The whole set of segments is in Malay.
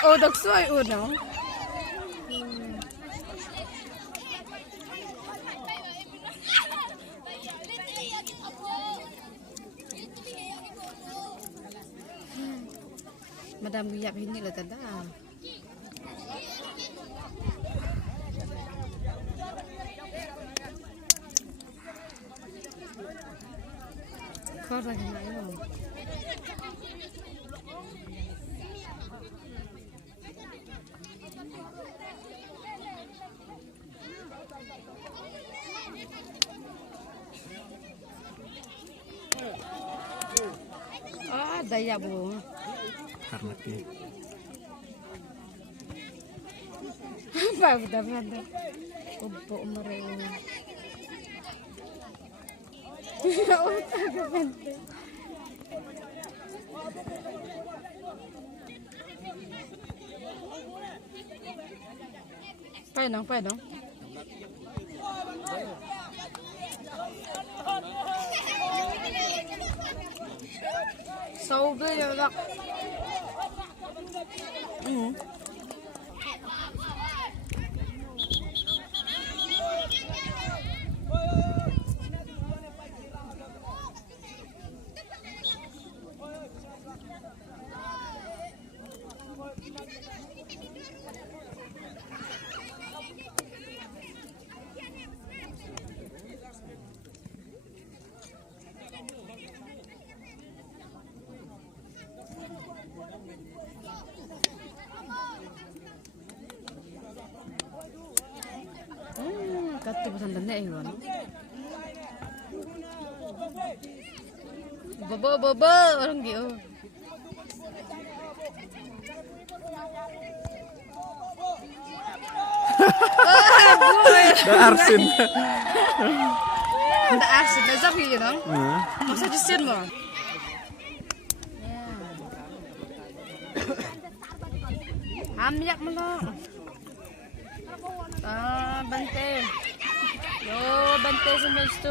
Oh, dagsoy uno. Madam guyap hindi lah tada. Kau lagi nak ini. Ah, daya bu. Karena ki. Apa udah ada? Ubo mereka. Oh, tak bente. Pwede dong. So good, look. Katu pesan tanda iwan. Bobo orang gitu. Ada arsin. Ada arsin, ada sapi gitu. Masa disin mo. Hamyak mo na. Ah, bante. Yo, bante sa gusto.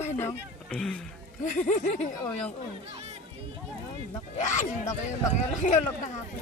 Ano? Oh, yung laki na ako.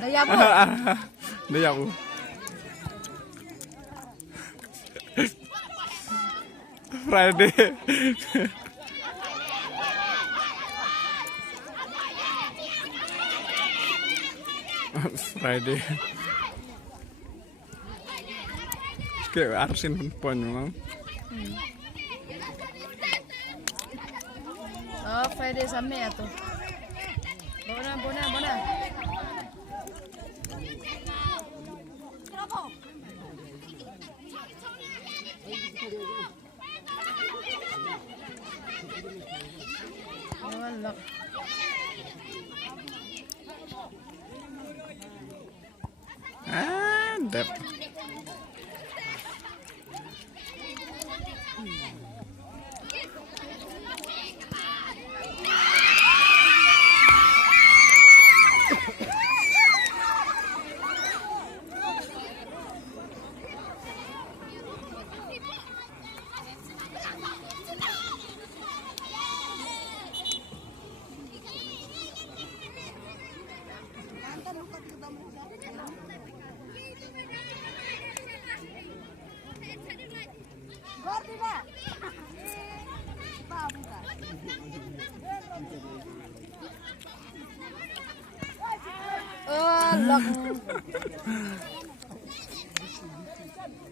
Daya mo. Daya ko. Friday. Friday. Kayak arsin pun memang. Oh, Friday sama ya tuh. Bona. Wala. Dep.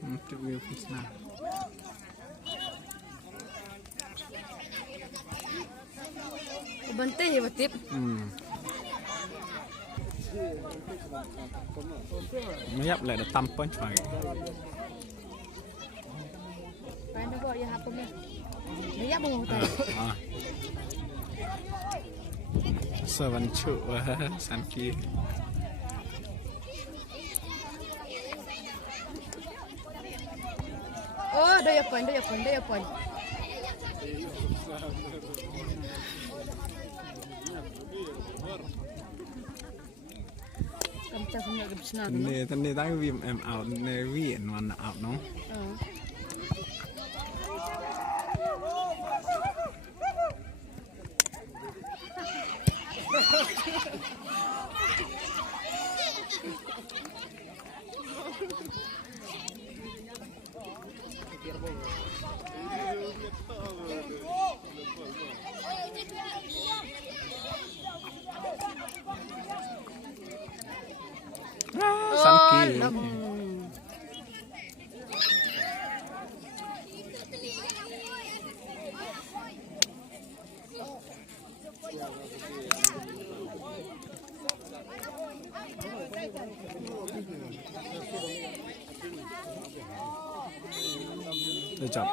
Interview Krishna. Bante ya batip. Mayap lại được tâm punch phải. Phải nó gọi ya hapon ya. Mayap mo tayo. Seven chu Sanki. Oh, doya pon. Kamta punya gabsna tu. Tadi tahu em out Navy and one out no. Sanki. Good job.